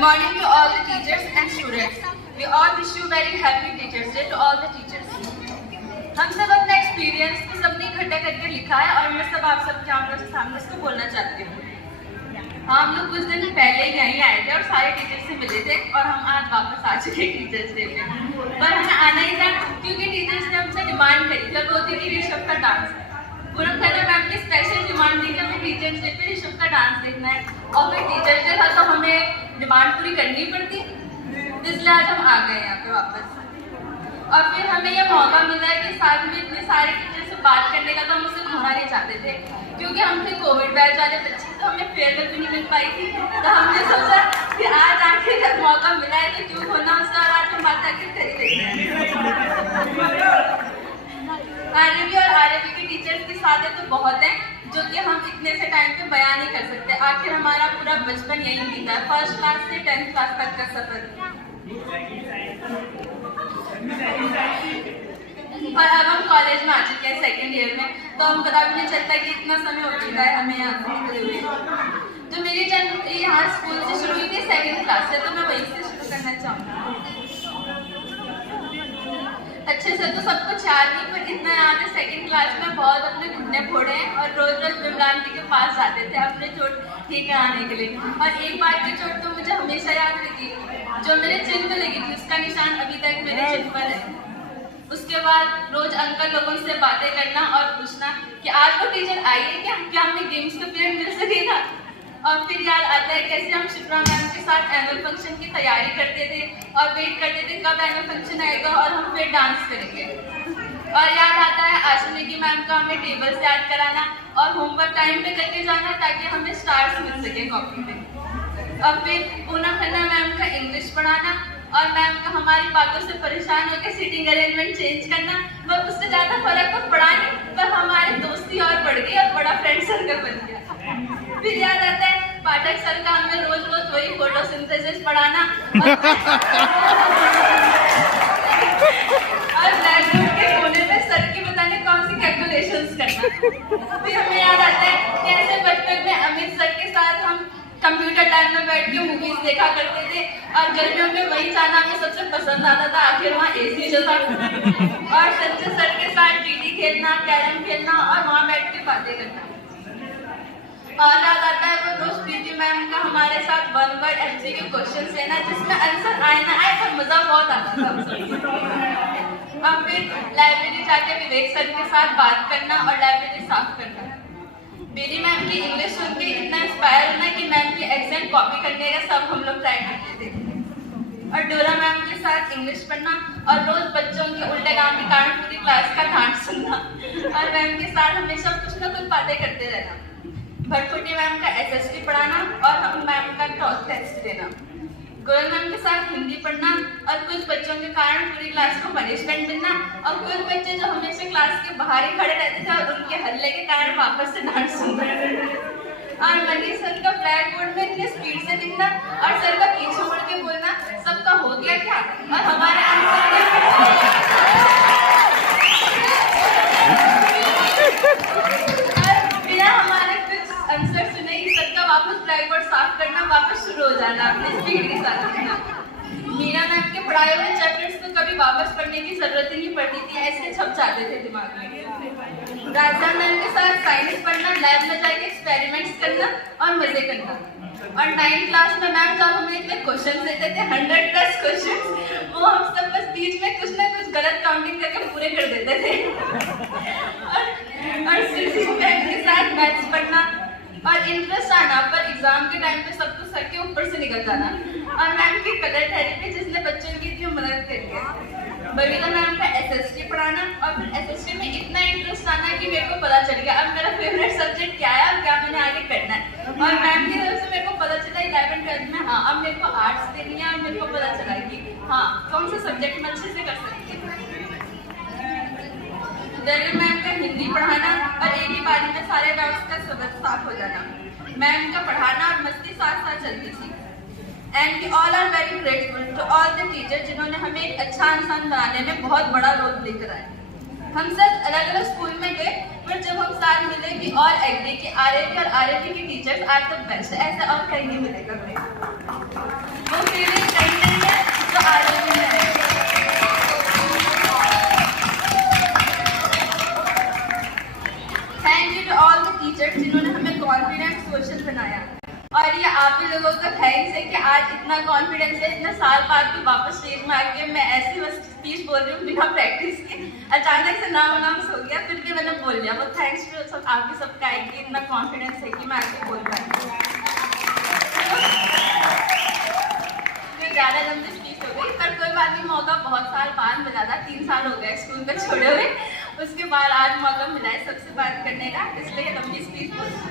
Good morning to all the teachers and students. We all wish you very happy Teachers Day to all the teachers. हम सब अपना experience तो सबने इकट्ठा करके लिखा है और मैं सब आप सब कैमरा के सामने इसको बोलना चाहती हूँ। हम लोग कुछ दिन पहले ही यहीं आए थे और सारे टीचर्स से मिले थे और हम आज वापस आ चुके टीचर्स डे पे। पर हमें आना ही था क्योंकि टीचर्स ने हमसे डिमांड करी थी और वो थी कि ऋषभ का डांस। पूनम खन्ना मैम की स्पेशल डिमांड थी कि हमें टीचर्स डे पे ऋषभ का डांस देखना है और फिर टीचर्स डे था तो हमें डिमांड पूरी करनी पड़ती, इसलिए आज हम आ गए यहाँ पे वापस। और फिर हमें यह मौका मिला है कि साथ में इतने सारे टीचर से बात करने का, तो हम उससे घूमना नहीं चाहते थे क्योंकि हम थे कोविड बैच वाले बच्चे, तो हमें फेयरवेल भी नहीं मिल पाई थी। तो हमने सोचा कि आज आखिर जब मौका मिला है तो क्यों होना उससे, और आज हम बात आखिर कर ही लेते हैं। आरएबी और आरएबी के टीचर्स की सादत तो बहुत है जो कि हम इतने से टाइम पे बयान नहीं कर सकते। आखिर हमारा पूरा बचपन यही बीता है, फर्स्ट क्लास से 10th क्लास तक का सफर। और अब हम कॉलेज में आ चुके हैं सेकेंड ईयर में, तो हम पता भी नहीं चलता कि इतना समय हो चुका है हमें यहाँ से निकले हुए। तो मेरी जर्नी यहाँ स्कूल से शुरू हुई थी 2nd क्लास से, तो मैं वहीं से शुरू करना चाहूँगी। अच्छे से तो सब कुछ याद नहीं, पर इतना याद है 2nd क्लास में बहुत अपने घुटने फोड़े हैं और रोज रोज विमलान के पास जाते थे अपने चोट ठीक कराने के लिए। और एक बार की चोट तो मुझे हमेशा याद रहेगी, जो मेरे चिन्ह पे लगी थी उसका निशान अभी तक मेरे चिन्ह पर है। उसके बाद रोज अंकल लोगों से बातें करना और पूछना कि आज वो टीचर आई है क्या हमें गेम्स का पीरियड मिल सकेगा। और फिर याद आता है कैसे हम शिप्रा मैम के साथ एनुअल फंक्शन की तैयारी करते थे और वेट करते थे कब एनुअल फंक्शन आएगा और हम फिर डांस करेंगे। और याद आता है आशुनिकी मैम का हमें टेबल से याद कराना और होमवर्क टाइम पे करके जाना ताकि हमें स्टार्स मिल सके कॉपी पे। और फिर पूनम खन्ना मैम का इंग्लिश पढ़ाना और मैम का हमारी बातों से परेशान होकर सीटिंग अरेंजमेंट चेंज करना। पर उससे ज्यादा फर्क तो पड़ा नहीं, पर हमारी दोस्ती और बढ़ गई और बड़ा फ्रेंड सर्कल बन गया। फिर याद आता है पाठक सर का हमें रोज रोज वही फोटोसिंथेसिस पढ़ाना और ब्लैकबोर्ड के कोने पे सर की बताने कौन सी कैलकुलेशंस करना। फिर हमें याद आता है कैसे बचपन में अमित सर के साथ हम कंप्यूटर लैब में बैठ के मूवीज देखा करते थे और गर्मियों में वही जाना हमें सबसे पसंद आता था, आखिर वहाँ एसी जो था। और सच्चे सर के साथ डीडी खेलना, कैरम खेलना और वहाँ बैठ के बातें करना। और याद आता है वो रोज प्रीति मैम का हमारे साथ 1 वर्ड एमसीक्यू क्वेश्चन लेना जिसमें आंसर आए ना आए पर मजा बहुत आता था। और फिर लाइब्रेरी जाके विवेक सर के साथ बात करना और लाइब्रेरी साफ करना। बेरी मैम की इंग्लिश सुन के इतना इंस्पायर होना कि मैम की एग्जाम कॉपी करने का सब हम लोग ट्राई करते थे। और डोरा मैम के साथ इंग्लिश पढ़ना और रोज बच्चों के उल्टे काम के कारण पूरी क्लास का डांट सुनना और मैम के साथ हमेशा कुछ ना कुछ बातें करते रहना। भटकुटी मैम का एसएसटी पढ़ाना और हम मैम का टॉस टेस्ट देना। गोयल मैम के साथ हिंदी पढ़ना और कुछ बच्चों के कारण पूरी क्लास को पनिशमेंट मिलना और कुछ बच्चे जो हमेशा क्लास के बाहर ही खड़े रहते थे और उनके हल्ले के कारण वापस से डांट सुनना। और मनीष सर का ब्लैक बोर्ड में इतनी स्पीड से लिखना और सर का पीछे मुड़ के बोलना सबका हो गया क्या, और हमारे आंसर सुने ही सर का वापस ब्लैक बोर्ड साफ करना, वापस शुरू हो जाना अपने स्पीड के साथ। मीना मैम के पढ़ाए हुए चैप्टर्स को कभी वापस पढ़ने की जरूरत ही नहीं पड़ती थी, ऐसे छप जाते थे दिमाग में। राजस्थान मैम के साथ साइंस पढ़ना, लैब में जाके एक्सपेरिमेंट्स करना और मजे करना। और 9th क्लास में मैम जब हमें इतने क्वेश्चन देते थे 100+ क्वेश्चन, वो हम सब बस बीच में कुछ ना कुछ गलत काउंटिंग करके पूरे कर देते थे। और सीसी मैम के साथ मैथ्स पढ़ना और इंटरेस्ट आना पर एग्जाम के टाइम पे सब कुछ सर के ऊपर से निकल जाना। और मैम की कलर थेरेपी जिसने बच्चों की इतनी मदद करी है। बबीता मैम का एसएसटी पढ़ाना और फिर एसएसटी में इतना इंटरेस्ट आना कि मेरे को पता चल गया अब मेरा फेवरेट सब्जेक्ट क्या है और क्या मैंने आगे करना है। और मैम की तरफ से मेरे को पता चला 11th 12th में हाँ अब मेरे को आर्ट्स देनी है और मेरे को पता चला कि हाँ कौन सा सब्जेक्ट मैं अच्छे से कर सकती हूँ। दरिया मैम का हिंदी पढ़ाना और एक ही बारी में सारे डाउट्स का सबक साफ हो जाना। मैम का पढ़ाना और मस्ती साथ साथ चलती थी। And we all are very grateful to all the teacher जिन्होंने हमें एक अच्छा इंसान बनाने में बहुत बड़ा रोल प्ले करा है। हम सब अलग अलग स्कूल में गए पर जब हम साथ मिले वी ऑल एग्री कि आरएबी और आरएबी के टीचर्स आर द बेस्ट, ऐसा और कहीं नहीं मिलेगा। वो टीचर्स जिन्होंने हमें कॉन्फिडेंट सोशल बनाया, और ये आप ही लोगों का थैंक्स है कि आज इतना कॉन्फिडेंस है, इतने साल बाद भी वापस स्टेज में आके मैं ऐसी बस स्पीच बोल रही हूँ बिना प्रैक्टिस के। अचानक से नाम हो गया, फिर भी मैंने बोल लिया। वो थैंक्स टू सब आप ही सबका है कि इतना कॉन्फिडेंस है कि मैं आके बोल पाई। ज़्यादा लंबी स्पीच हो गई, पर कोई बात नहीं, मौका बहुत साल बाद मिला था, 3 साल हो गए स्कूल को छोड़े हुए, उसके बाद आज मौका मिला है सबसे बात करने का, इसलिए लंबी स्पीच बोलूँगी।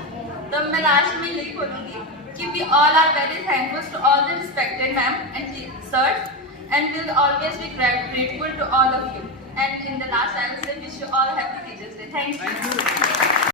तो मैं लास्ट में यही बोलूँगी कि we all are very thankful to all the respected ma'am and sirs, and will always be grateful to all of you. And in the last, I will say wish you all happy Teachers Day. Thank you.